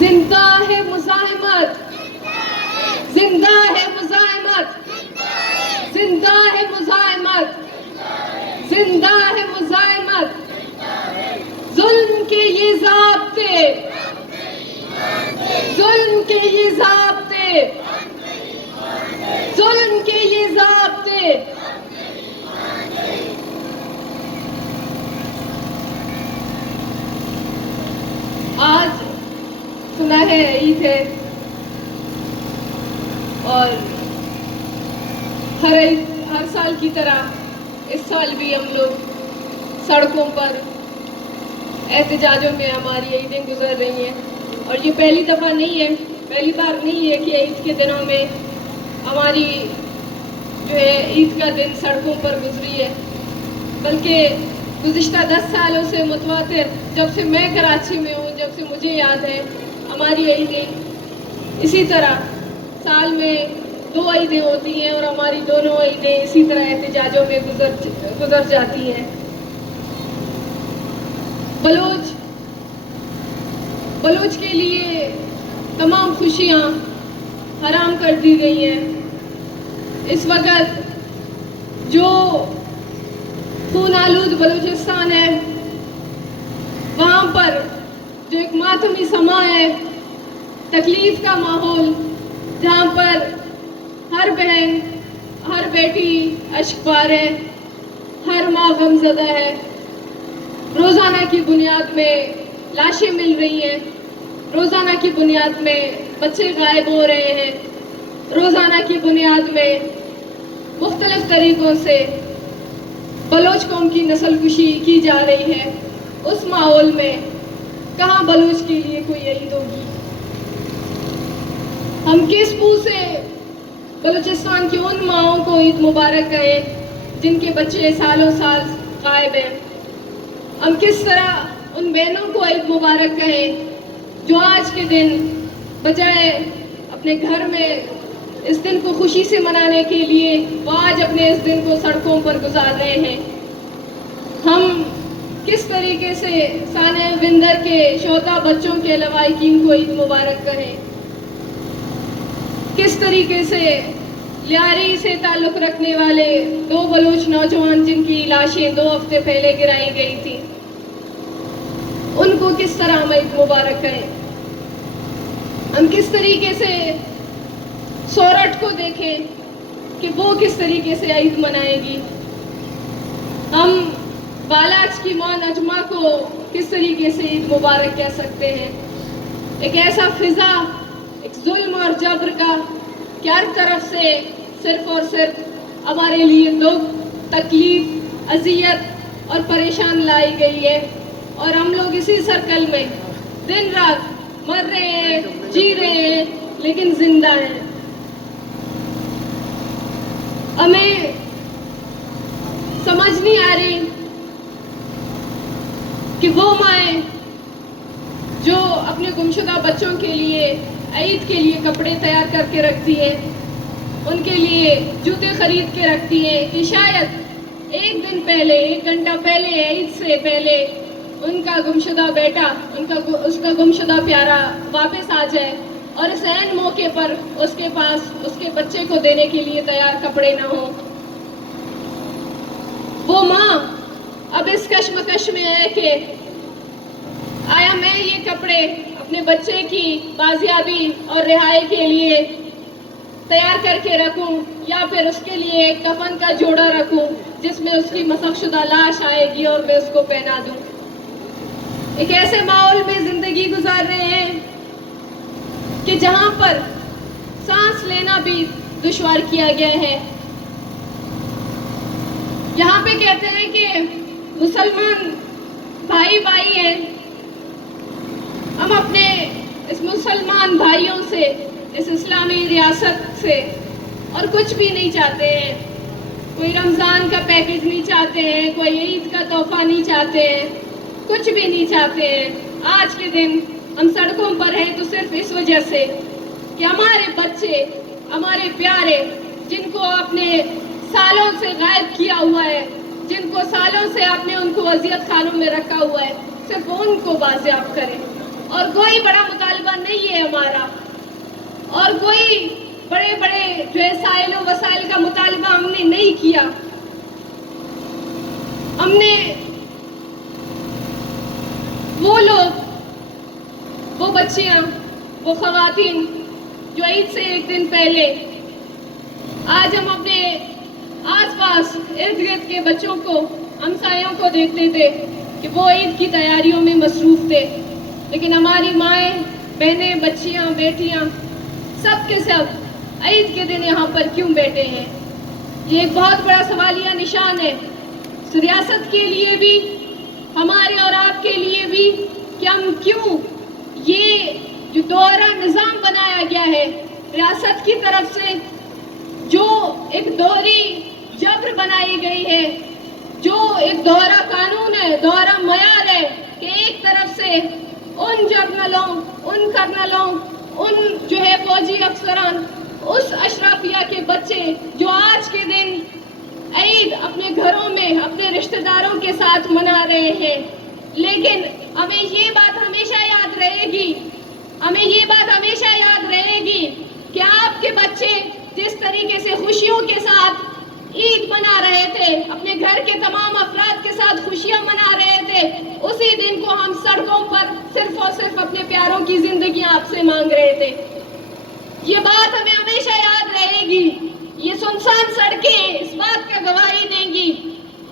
زندہ ہے مزاحمت، زندہ ہے مزاحمت، زندہ ہے مزاحمت، زندہ ہے مزاحمت، ظلم کے یہ ضابطے، ظلم کے یہ ضابطے، ظلم کے یہ ضابطے، آج سنا ہے عید ہے اور ہر سال کی طرح اس سال بھی ہم لوگ سڑکوں پر احتجاجوں میں ہماری عیدیں گزر رہی ہیں، اور یہ پہلی دفعہ نہیں ہے، پہلی بار نہیں ہے کہ عید کے دنوں میں ہماری جو ہے عید کا دن سڑکوں پر گزری ہے، بلکہ گزشتہ 10 سالوں سے متواتر، جب سے میں کراچی میں ہوں، جب سے مجھے یاد ہے، ہماری عیدیں اسی طرح سال میں 2 عیدیں ہوتی ہیں اور ہماری دونوں عیدیں اسی طرح احتجاجوں میں گزر جاتی ہیں۔ بلوچ کے لیے تمام خوشیاں حرام کر دی گئی ہیں۔ اس وقت جو خون آلود بلوچستان ہے، وہاں پر جو ایک ماتمی سما ہے، تکلیف کا ماحول، جہاں پر ہر بہن، ہر بیٹی اشک بار ہے، ہر ماں غم زدہ ہے، روزانہ کی بنیاد میں لاشیں مل رہی ہیں، روزانہ کی بنیاد میں بچے غائب ہو رہے ہیں، روزانہ کی بنیاد میں مختلف طریقوں سے بلوچ قوم کی نسل کشی کی جا رہی ہے۔ اس ماحول میں کہاں بلوچ کے لیے کوئی عید ہوگی؟ ہم کس منہ سے بلوچستان کی ان ماؤں کو عید مبارک کہیں جن کے بچے سالوں سال غائب ہیں؟ ہم کس طرح ان بہنوں کو عید مبارک کہیں جو آج کے دن بجائے اپنے گھر میں اس دن کو خوشی سے منانے کے لیے وہ آج اپنے اس دن کو سڑکوں پر گزار رہے ہیں؟ ہم کس طریقے سے سانحہ وندر کے شہدا بچوں کے لواحقین کو عید مبارک کہیں؟ کس طریقے سے لیاری سے تعلق رکھنے والے 2 بلوچ نوجوان جن کی لاشیں 2 ہفتے پہلے گرائی گئی تھی، ان کو کس طرح ہم عید مبارک کہیں؟ ہم کس طریقے سے سورٹ کو دیکھیں کہ وہ کس طریقے سے عید منائے گی؟ ہم بالاچ کی ماں نجمہ کو کس طریقے سے عید مبارک کہہ سکتے ہیں؟ ایک ایسا فضا، ایک ظلم اور جبر کا کہ ہر طرف سے صرف اور صرف ہمارے لیے دکھ، تکلیف، اذیت اور پریشان لائی گئی ہے، اور ہم لوگ اسی سرکل میں دن رات مر رہے ہیں، جی رہے ہیں، لیکن زندہ ہیں۔ ہمیں سمجھ نہیں آ رہی کہ وہ مائیں جو اپنے گمشدہ بچوں کے لیے عید کے لیے کپڑے تیار کر کے رکھتی ہیں، ان کے لیے جوتے خرید کے رکھتی ہیں کہ شاید ایک دن پہلے، 1 گھنٹہ پہلے، عید سے پہلے ان کا گمشدہ بیٹا، اس کا گمشدہ پیارا واپس آ جائے، اور اس عین موقع پر اس کے پاس اس کے بچے کو دینے کے لیے تیار کپڑے نہ ہوں۔ وہ ماں اب اس کشمکش میں ہے کہ آیا میں یہ کپڑے اپنے بچے کی بازیابی اور رہائی کے لیے تیار کر کے رکھوں، یا پھر اس کے لیے ایک کفن کا جوڑا رکھوں جس میں اس کی مسخ شدہ لاش آئے گی اور میں اس کو پہنا دوں؟ ایک ایسے ماحول میں زندگی گزار رہے ہیں کہ جہاں پر سانس لینا بھی دشوار کیا گیا ہے۔ یہاں پہ کہتے ہیں کہ مسلمان بھائی بھائی ہیں، ہم اپنے اس مسلمان بھائیوں سے، اس اسلامی ریاست سے اور کچھ بھی نہیں چاہتے ہیں، کوئی رمضان کا پیکج نہیں چاہتے ہیں، کوئی عید کا تحفہ نہیں چاہتے ہیں، کچھ بھی نہیں چاہتے ہیں۔ آج کے دن ہم سڑکوں پر ہیں تو صرف اس وجہ سے کہ ہمارے بچے، ہمارے پیارے، جن کو آپ نے سالوں سے غائب کیا ہوا ہے، جن کو سالوں سے آپ نے ان کو اذیت خانوں میں رکھا ہوا ہے، صرف ان کو بازیاب کریں۔ اور کوئی بڑا مطالبہ نہیں اور کوئی بڑے بڑے جو ہے سائل و وسائل کا مطالبہ ہم نے نہیں کیا. ہم نے وہ لوگ، وہ بچیاں، وہ خواتین جو عید سے ایک دن پہلے، آج ہم اپنے آس پاس ارد گرد کے بچوں کو، ہمسایوں کو دیکھتے تھے کہ وہ عید کی تیاریوں میں مصروف تھے، لیکن ہماری مائیں، بہنیں، بچیاں، بیٹیاں سب کے سب عید کے دن یہاں پر کیوں بیٹھے ہیں؟ یہ ایک بہت بڑا سوالیہ نشان ہے اس ریاست کے لیے بھی، ہمارے اور آپ کے لیے بھی، کہ ہم کیوں یہ جو دوہرا نظام بنایا گیا ہے ریاست کی طرف سے، جو ایک دوہری جبر بنائی گئی ہے، جو ایک دوہرا قانون ہے، دوہرا معیار ہے کہ ایک طرف سے ان جرنلوں، ان کرنلوں، ان جو ہے فوجی افسران، اس اشرافیہ کے بچے جو آج کے دن عید اپنے گھروں میں اپنے رشتہ داروں کے ساتھ منا رہے ہیں، لیکن ہمیں یہ بات ہمیشہ یاد رہے گی، ہمیں یہ بات ہمیشہ یاد رہے گی کہ آپ کے بچے جس طریقے سے خوشیوں کے ساتھ عید منا رہے تھے، اپنے گھر کے تمام افراد کے ساتھ خوشیاں منا رہے تھے، اسی دن کو ہم سڑکوں پر صرف اور صرف اپنے پیاروں کی زندگیاں آپ سے مانگ رہے تھے. یہ بات ہمیں ہمیشہ یاد رہے گی. یہ سنسان سڑکیں اس بات کا گواہی دیں گی،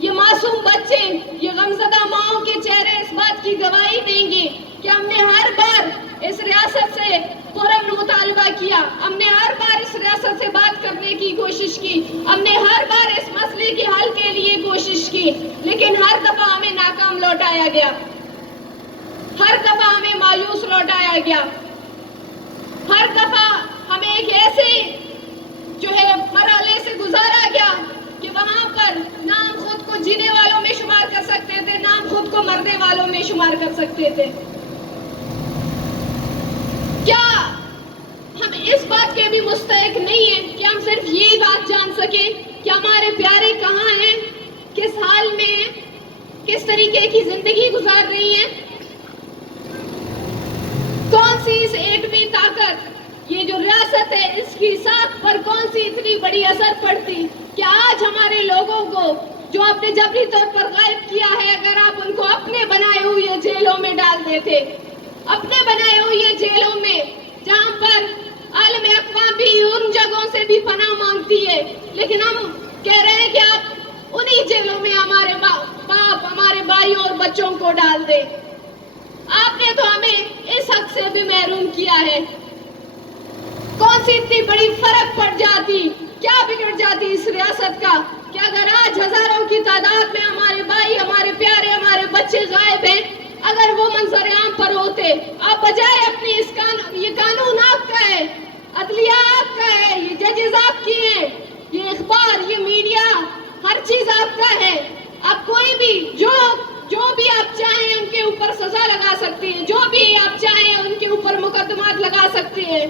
یہ معصوم بچے، یہ غمزدہ ماؤں کے چہرے اس بات کی گواہی دیں گے کہ ہم نے ہر بار اس ریاست سے پرامن مطالبہ کیا، ہم نے ہر بار اس ریاست سے بات کرنے کی کوشش کی، ہم نے ہر بار اس مسئلے کے حل کے لیے کوشش کی، لیکن ہر دفعہ ہمیں ناکام لوٹایا گیا، ہر دفعہ ہمیں مایوس لوٹایا گیا، ہر دفعہ ہمیں ایک ایسے جو ہے مرحلے سے گزارا گیا کہ وہاں پر نام خود کو جینے والوں میں شمار کر سکتے تھے، نام خود کو مرنے والوں میں شمار کر سکتے تھے. کیا ہم اس بات کے بھی مستحق نہیں ہیں کہ ہم صرف یہی بات جان سکیں کہ ہمارے پیارے کہاں ہیں، کس حال میں ہیں، کس طریقے کی زندگی گزار رہی ہیں؟ کون سی اس ایٹمی طاقت، یہ جو ریاست ہے، اس کی ساکھ پر کون سی اتنی بڑی اثر پڑتی کہ آج ہمارے لوگوں کو جو آپ نے جبری طور پر غائب کیا ہے، اگر آپ ان کو اپنے بنائے ہوئے جیلوں میں ڈال دیتے، اپنے بنائے ہوئے جیلوں میں جہاں پر عالم اقوام بھی ان جگہوں سے بھی پناہ مانگتی ہے، لیکن ہم کہہ رہے ہیں کہ آپ انہی جیلوں میں ہمارے باپ، ہمارے بھائیوں اور بچوں کو ڈال دیں. آپ نے تو ہمیں اس حق سے بھی محروم کیا ہے. کون سی اتنی بڑی فرق پڑ جاتی، کیا بگڑ جاتی اس ریاست کا کہ اگر آج ہزاروں کی تعداد میں ہمارے بھائی، ہمارے پیارے، ہمارے بچے غائب ہیں، اگر وہ منظر عام پر ہوتے، آپ بجائے اپنی یہ قانون آپ کا ہے، عدلیہ آپ کا ہے، یہ ججز آپ کی ہیں، یہ اخبار، یہ میڈیا، ہر چیز آپ کا ہے. آپ کوئی بھی جو بھی آپ چاہیں ان کے اوپر سزا لگا سکتے ہیں، جو بھی آپ چاہیں ان کے اوپر مقدمات لگا سکتے ہیں.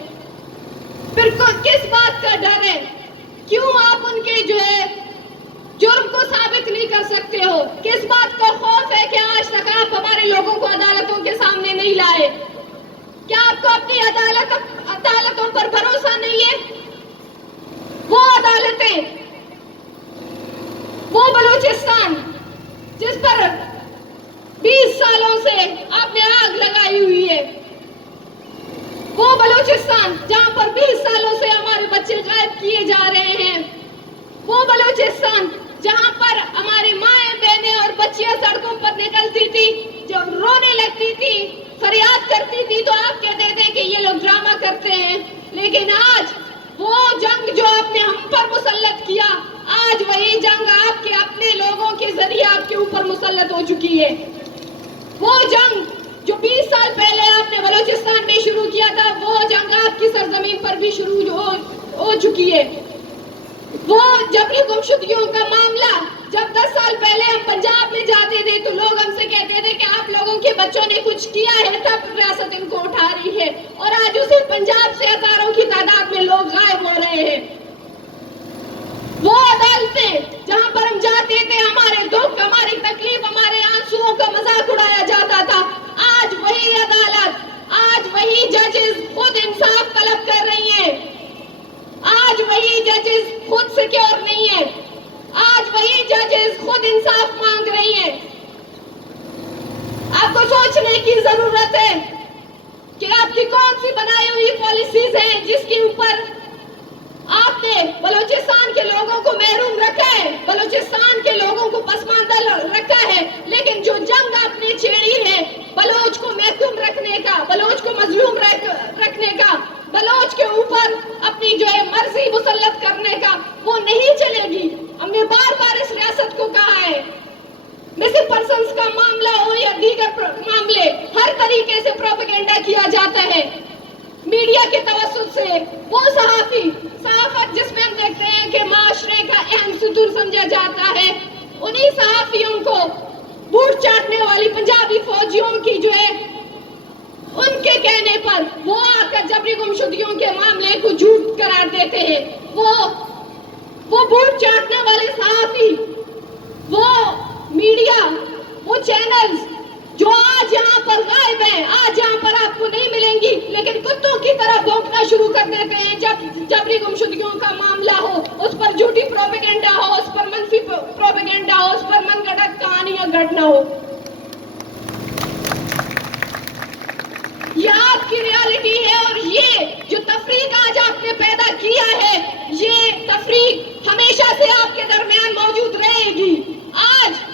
پھر کس بات کا ڈر ہے؟ کیوں آپ ان کے جو ہے جرم کو ثابت نہیں کر سکتے ہو؟ کس بات کا خوف ہے کہ آج تک آپ ہمارے لوگوں کو عدالتوں کے سامنے نہیں لائے؟ کیا آپ کو اپنی عدالتوں پر بھروسہ نہیں ہے؟ وہ عدالتیں، وہ بلوچستان جس پر 20 سالوں سے آپ نے آگ لگائی ہوئی ہے، وہ بلوچستان جہاں پر 20 سالوں سے ہمارے بچے غائب کیے جا رہے ہیں، وہ بلوچستان جہاں پر ہماری مائیں، بہنیں اور بچیاں سڑکوں پر نکلتی تھی، جب رونے لگتی تھی، فریاد کرتی تھی، تو آپ کہتے تھے کہ یہ لوگ ڈرامہ کرتے ہیں. لیکن آج وہ جنگ جو آپ نے ہم پر مسلط کیا، آج وہی جنگ آپ کے اپنے لوگوں کے ذریعے آپ کے اوپر مسلط ہو چکی ہے. وہ جنگ جو 20 سال پہلے آپ نے بلوچستان میں شروع کیا تھا، وہ جنگ آپ کی سرزمین پر بھی شروع ہو چکی ہے. وہ جبری گمشدگیوں کا معاملہ، جب 10 سال پہلے ہم پنجاب میں جاتے تھے تو لوگ ہم سے کہتے تھے کہ آپ لوگوں کے بچوں نے کچھ کیا ہے تب ریاست ان کو اٹھا رہی ہے، اور آج اسی پنجاب سے ہزاروں کی تعداد میں لوگ غائب ہو رہے ہیں. وہ عدالتیں جہاں پر ہم جاتے تھے، ہمارے دکھ، ہماری تکلیف، ہمارے آنسوؤں کا مذاق اڑایا جاتا تھا، آج وہی عدالت، آج وہی ججز خود انصاف طلب کر رہی ہیں सोचने की जरूरत है कि आपकी कौन सी बनाई हुई पॉलिसीज हैं जिसके ऊपर आपने बलूचिस्तान के लोगों को महरूम रखा है, बलूचिस्तान के लोगों को पसमानदा रखा है, लेकिन जो जंग आपने छेड़ी है बलोच को महकूम रखने का, बलोच को मजलूम रखने का, बलोच के ऊपर अपनी जो है मर्जी मुसल्लत करने का, वो नहीं चलेगी। हमने बार बार इस रियासत को कहा है, मिसिंग पर्सन्स का मामला हो या दीगर मामले, हर तरीके से प्रोपेगेंडा किया जाता है मीडिया के तवस्सुत से। वो सहाफत जिसमें हम देखते हैं कि माशरे का अहम सुतून समझा जाता है, उन्हीं सहाफियों को बूट चाटने वाली पंजाबी फौजियों की जो है उनके कहने पर वो आकर जबरी गुमशुदगियों के मामले को झूठ करार देते हैं। वो बूट चाटने वाले सहाफी, वो मीडिया, वो चैनल्स जो आज यहाँ पर गायब हैं, आज यहाँ पर आपको नहीं मिलेंगी, लेकिन कुत्तों की तरह भौंकना शुरू कर देते हैं जब जबरी गुमशुदगियों का मामला हो, उस पर झूठी प्रोपेगेंडा हो, उस पर मनफी प्रोपेगेंडा हो, उस पर मनगढ़ंत कहानियां घटना हो। ये आपकी रियलिटी है और ये जो तफरीक आज आपने पैदा किया है, ये तफरीक हमेशा से आपके दरमियान मौजूद रहेगी। आज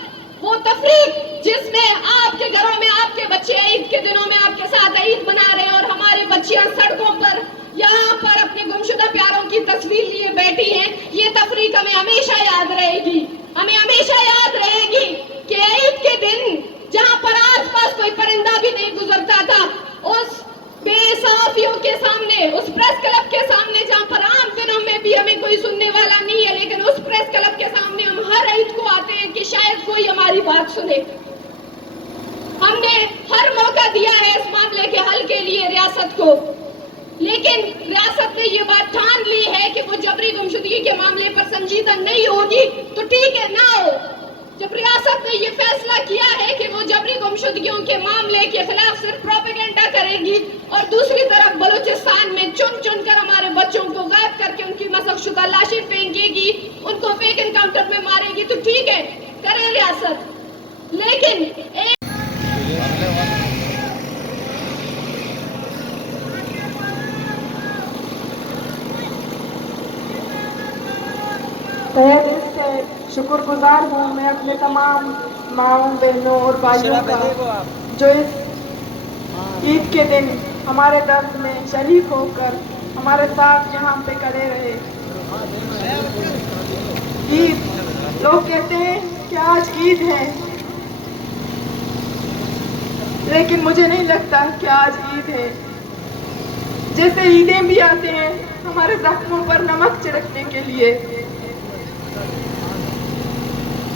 वो तफरीक जिसमें आपके घरों में आपके बच्चे ईद के दिनों में आपके साथ ईद मना रहे हैं और हमारी बच्चियां सड़कों पर यहाँ पर अपने गुमशुदा प्यारों की तस्वीर लिए बैठी हैं, ये तफरीक हमें हमेशा याद रहेगी। हमें हमेशा याद रहेगी कि ईद के दिन जहाँ पर आस पास कोई परिंदा भी नहीं गुजरता था, उस बेसाफियों के सामने, उस प्रेस क्लब के सामने जहाँ पर आम दिनों में भी हमें कोई सुनने वाला नहीं है, लेकिन उस प्रेस क्लब के सामने हम हर ईद को आते हैं कि शायद कोई हमारी बात सुने। हमने हर मौका दिया है इस मामले के हल के लिए रियासत को, लेकिन रियासत ने ये बात ठान ली है कि वो जबरी गुमशुदगी के मामले पर संजीदा नहीं होगी, तो ठीक है ना हो। जब रियासत ने ये फैसला किया है कि वो जबरी गुमशुदगियों के मामले के खिलाफ सिर्फ प्रोपेगेंडा करेगी और दूसरी तरफ बलूचिस्तान में चुन चुन कर हमारे बच्चों को गायब करके उनकी मशक़शुदा लाशें फेंकेगी, उनको फेक एनकाउंटर में मारेगी, तो ठीक है, करे रियासत। लेकिन तहे दिल से शुक्रगुजार हूँ मैं अपने तमाम माँओं, बहनों और भाइयों का जो इस ईद के दिन हमारे दर्द में शरीक होकर हमारे साथ यहाँ पे खड़े रहे। ईद, लोग कहते हैं कि आज ईद है, लेकिन मुझे नहीं लगता कि आज ईद है। जैसे ईदें भी आते हैं हमारे जख्मों पर नमक छिड़कने के लिए।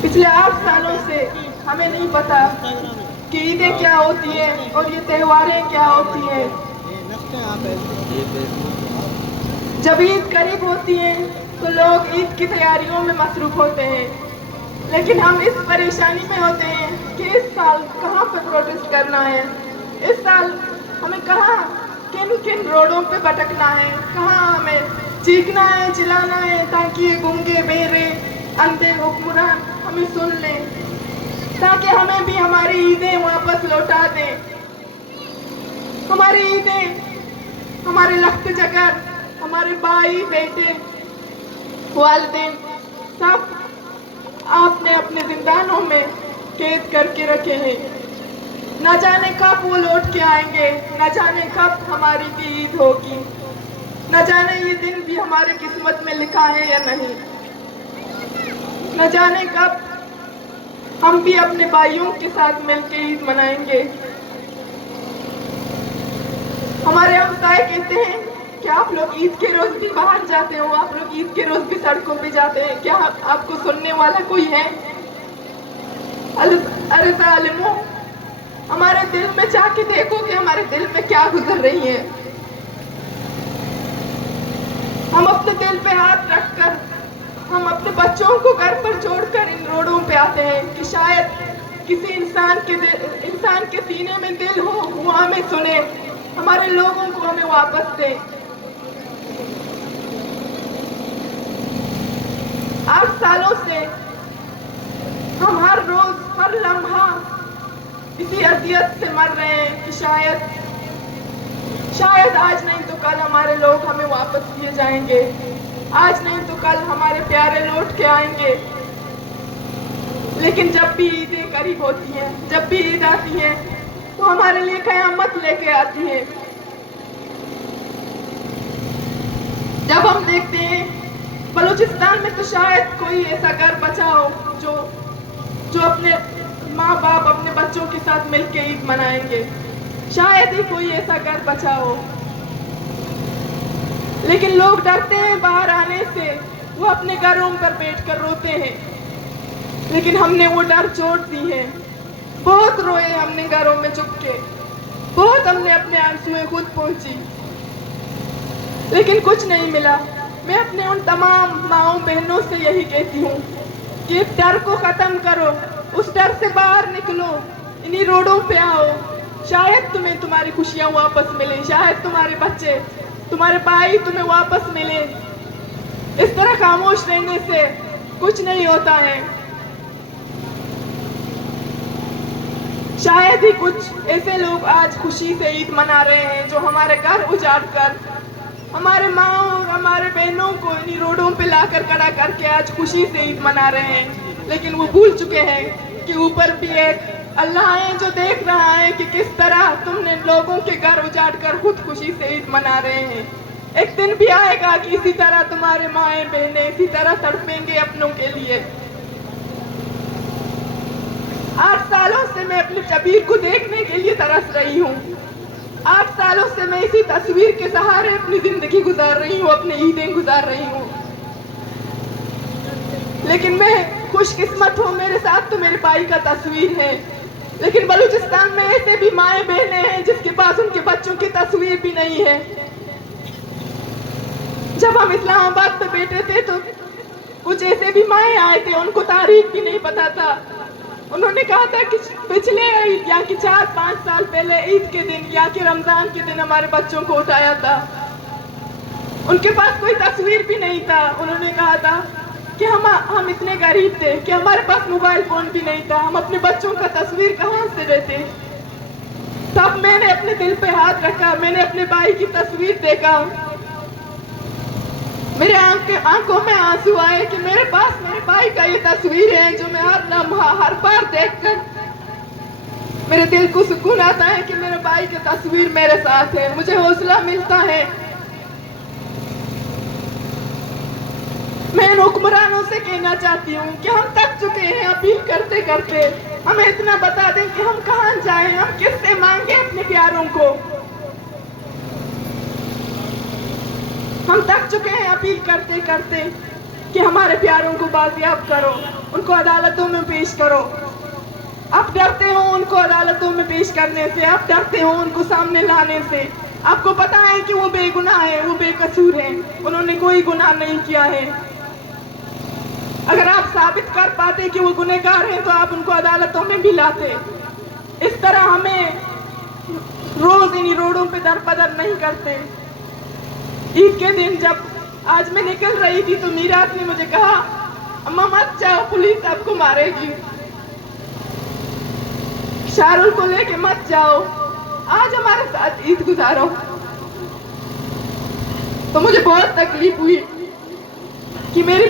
पिछले 8 सालों से हमें नहीं पता कि ईदें क्या होती हैं और ये त्योहारें क्या होती हैं। जब ईद करीब होती है तो लोग ईद की तैयारियों में मसरूफ होते हैं, लेकिन हम इस परेशानी में होते हैं कि इस साल कहाँ पर प्रोटेस्ट करना है, इस साल हमें कहाँ किन किन रोडों पे भटकना है, कहाँ हमें चीखना है, चिल्लाना है, ताकि ये गूंगे बहरे अंधे हुक्मरान हमें सुन लें, ताकि हमें भी हमारी ईदें वापस लौटा दें। हमारी ईदें, हमारे लख्त जगर, हमारे भाई बेटे, वालिदैन सब आपने अपने जिंदानों में कैद करके रखे हैं। न जाने कब वो लौट के आएंगे, न जाने कब हमारी भी ईद होगी, न जाने ये दिन भी हमारे किस्मत में लिखा है या नहीं, न जाने कब हम भी अपने भाइयों के साथ मिलकर ईद मनाएंगे। हमारे हमसाए कहते हैं कि आप लोग ईद के रोज भी बाहर जाते हो, आप लोग ईद के रोज भी सड़कों पे जाते हैं, क्या आपको सुनने वाला कोई है? अरे ज़ालिमों, हमारे दिल में जाके देखो कि हमारे दिल में क्या गुजर रही है। हम अपने दिल पे हाथ रखकर, हम अपने बच्चों को घर पर छोड़कर इन रोडों पे आते हैं कि शायद किसी इंसान के सीने में दिल हो, वो हमें सुने, हमारे लोगों को हमें वापस दे। 8 सालों से हम हर रोज, हर लम्हा इसी अजियत से मर रहे हैं कि शायद आज नहीं तो कल हमारे लोग हमें वापस दिए जाएंगे, आज नहीं तो कल हमारे प्यारे लौट के आएंगे। लेकिन जब भी ईदें करीब होती हैं, जब भी ईद आती है तो हमारे लिए क़यामत लेके आती है। जब हम देखते हैं बलूचिस्तान में तो शायद कोई ऐसा घर बचा हो जो अपने माँ बाप अपने बच्चों के साथ मिलके ईद मनाएंगे, शायद ही कोई ऐसा घर बचा हो। लेकिन लोग डरते हैं बाहर आने से, वो अपने घरों पर बैठकर रोते हैं। लेकिन हमने वो डर छोड़ दी है। बहुत रोए हमने घरों में चुप के, बहुत हमने अपने आंसुएं खुद पहुंची, लेकिन कुछ नहीं मिला। मैं अपने उन तमाम माँओं बहनों से यही कहती हूँ कि डर को ख़त्म करो, उस डर से बाहर निकलो, इन्हीं रोडों पे आओ। शायद तुम्हें तुम्हारी खुशियाँ वापस मिले, शायद तुम्हारे बच्चे, तुम्हारे भाई तुम्हें वापस मिले। इस तरह खामोश रहने से कुछ नहीं होता है। शायद ही कुछ ऐसे लोग आज खुशी से ईद मना रहे हैं जो हमारे घर उजाड़ कर हमारे माँ और हमारे बहनों को इन्हीं रोडों पे लाकर खड़ा करके आज खुशी से ईद मना रहे हैं। लेकिन वो भूल चुके हैं कि ऊपर भी एक अल्लाह है जो देख रहा है कि किस तरह तुमने लोगों के घर उजाड़ कर खुद खुशी से ईद मना रहे हैं। एक दिन भी आएगा कि इसी तरह तुम्हारे माएँ बहनें इसी तरह तड़पेंगे अपनों के लिए। 8 सालों से मैं अपने शबीर को देखने के लिए तरस रही हूँ। 8 सालों से मैं इसी तस्वीर के सहारे अपनी जिंदगी गुजार रही हूँ, अपनी ईदें गुजार रही हूँ। लेकिन मैं खुशकिस्मत हूँ, मेरे साथ तो मेरे भाई का तस्वीर है। लेकिन बलूचिस्तान में ऐसे भी माएँ बहनें हैं जिसके पास उनके बच्चों की तस्वीर भी नहीं है। जब हम इस्लामाबाद पे बैठे थे तो कुछ ऐसे भी माएँ आए थे, उनको तारीख भी नहीं पता था। उन्होंने कहा था कि पिछले ईद या कि 4-5 साल पहले ईद के दिन या कि रमजान के दिन हमारे बच्चों को उठाया था। उनके पास कोई तस्वीर भी नहीं था। उन्होंने कहा था कि हम इतने गरीब थे कि हमारे पास मोबाइल फोन भी नहीं था, हम अपने बच्चों का तस्वीर कहाँ से लेते। तब मैंने अपने दिल पे हाथ रखा, मैंने अपने भाई की तस्वीर देखा, मेरे आंखों में आंसू आए कि मेरे पास मेरे भाई का ये तस्वीर है जो मैं हर लम्हा हर बार देखकर मेरे दिल को सुकून आता है कि मेरे भाई की तस्वीर मेरे साथ है, मुझे हौसला मिलता है। मैं हुक्मरानों से कहना चाहती हूँ कि हम थक चुके हैं अपील करते करते। हमें इतना बता दें कि हम कहाँ जाएं, हम किससे मांगे अपने प्यारों को। हम थक चुके हैं अपील करते करते कि हमारे प्यारों को बाजियाब करो, उनको अदालतों में पेश करो। आप डरते हो उनको अदालतों में पेश करने से, आप डरते हो उनको सामने लाने से। आपको पता है कि वो बेगुनाह है, वो बेकसूर है, उन्होंने कोई गुनाह नहीं किया है। अगर आप साबित कर पाते कि वो गुनहगार हैं तो आप उनको अदालतों में भी लाते। इस तरह हमें रोज इन्हीं रोडों पे दर बदर नहीं करते। ईद के दिन जब आज मैं निकल रही थी तो मीरात ने मुझे कहा, अम्मा मत जाओ, पुलिस आपको मारेगी, शारुल को लेके मत जाओ, आज हमारे साथ ईद गुजारो। तो मुझे बहुत तकलीफ हुई कि मेरे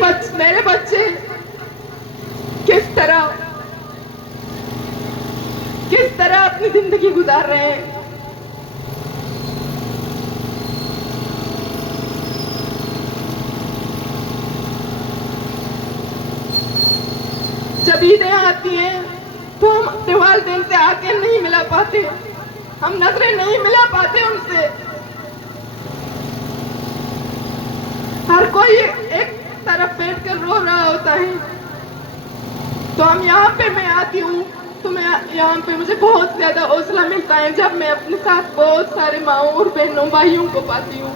बच्चे किस तरह अपनी जिंदगी गुजार रहे हैं। जब ईदें आती हैं तो हम अपने वालिदैन से आके नहीं मिला पाते, हम नजरें नहीं मिला पाते उनसे। हर कोई एक तरफ बैठ कर रो रहा होता है। तो हम यहाँ पे मैं आती हूँ तो मैं यहाँ पे मुझे बहुत ज्यादा हौसला मिलता है जब मैं अपने साथ बहुत सारे माँओं और बहनों भाइयों को पाती हूँ।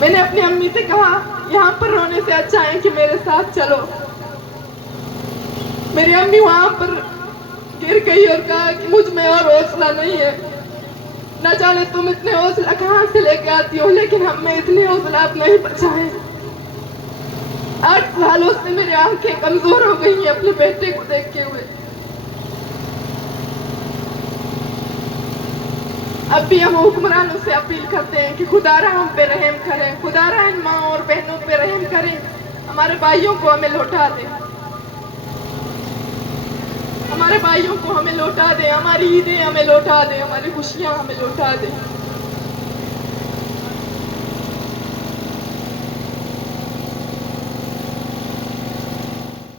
मैंने अपनी अम्मी से कहा, यहाँ पर रोने से अच्छा है कि मेरे साथ चलो। मेरी अम्मी वहां पर गिर गई और कहा कि मुझ में और हौसला नहीं है, न जाने तुम इतने हौसला कहाँ से लेके आती हो, लेकिन हम में इतने हौसला अब नहीं बचा है। 8 सालों से मेरी आंखें कमजोर हो गई हैं अपने बेटे को देखते हुए। اب بھی ہم حکمرانوں سے اپیل کرتے ہیں کہ خدارا ہم پہ رحم کریں، خدارا ان ماں اور بہنوں پہ رحم کریں، ہمارے بھائیوں کو ہمیں لوٹا دیں، ہمارے بھائیوں کو ہمیں لوٹا دیں، ہماری عیدیں ہمیں لوٹا دیں، ہماری خوشیاں ہمیں لوٹا دیں۔